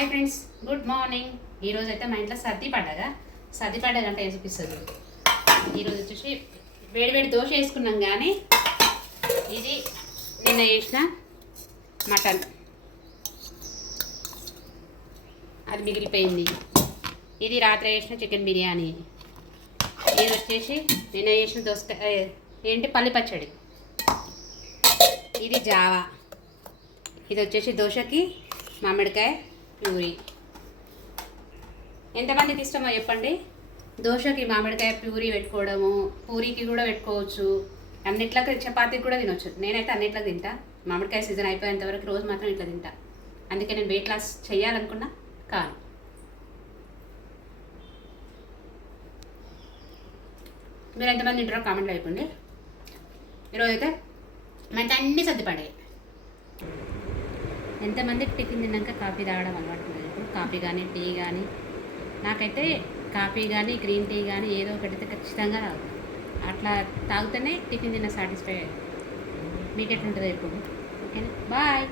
Hi friends, good morning. ఈరోజు అయితే మా ఇంట్లో సర్ది పండగ అంటే ఏం చూపిస్తుంది. ఈరోజు వచ్చేసి వేడి దోశ వేసుకున్నాం, కానీ ఇది నిన్న వేసిన మటన్ అది మిగిలిపోయింది. ఇది రాత్రి వేసిన చికెన్ బిర్యానీ. ఇది వచ్చేసి నిన్న వేసిన దోసకాయ పల్లి పచ్చడి. ఇది జావా. ఇది వచ్చేసి దోశకి మామిడికాయ ప్యూరీ. ఎంతమందికి ఇష్టమో చెప్పండి. దోశకి మామిడికాయ ప్యూరీ పెట్టుకోవడము, పూరీకి కూడా పెట్టుకోవచ్చు, అన్నిట్లకి చపాతీకి కూడా తినొచ్చు. నేనైతే అన్నిట్లకి తింటా. మామిడికాయ సీజన్ అయిపోయేంత వరకు రోజు మాత్రం ఇట్లా తింటా. అందుకే నేను వెయిట్ లాస్ చేయాలనుకున్నా కాను. మీరు ఎంతమంది తింటారో కామెంట్లో అయిపోండి. ఈరోజు అయితే మంచి అన్నీ సర్దిపడ్డాయి. ఎంతమందికి టిఫిన్ తిన్నాక కాఫీ తాగడం అలవాటు ఉంటుంది. ఇప్పుడు కాఫీ కానీ టీ కానీ, నాకైతే కాఫీ కానీ గ్రీన్ టీ కానీ ఏదో ఒకటి ఖచ్చితంగా తాగుతాను. అట్లా తాగితేనే టిఫిన్ తిన్న సాటిస్ఫై అయ్యింది. మీకు ఎట్లుంటుందో ఇప్పుడు. ఓకేనా, బాయ్.